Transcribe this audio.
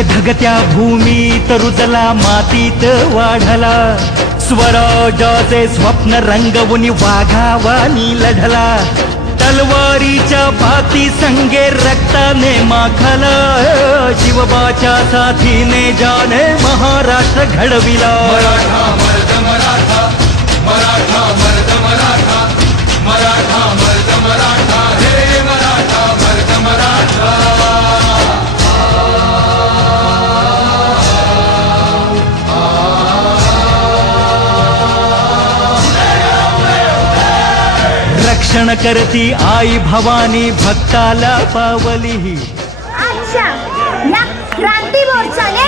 धगधगत्या भूमीत रुजला मातीत वाढला. स्वराजाचे स्वप्न रंगवून वाघावानी लढला तलवारीच्या पाती संगे रक्ताने माखला. शिवबाच्या साथीने जाने महाराष्ट्र घडविला. रक्षण करती आई भवानी भक्ताला पावली. अच्छा या क्रांती मोर्चाने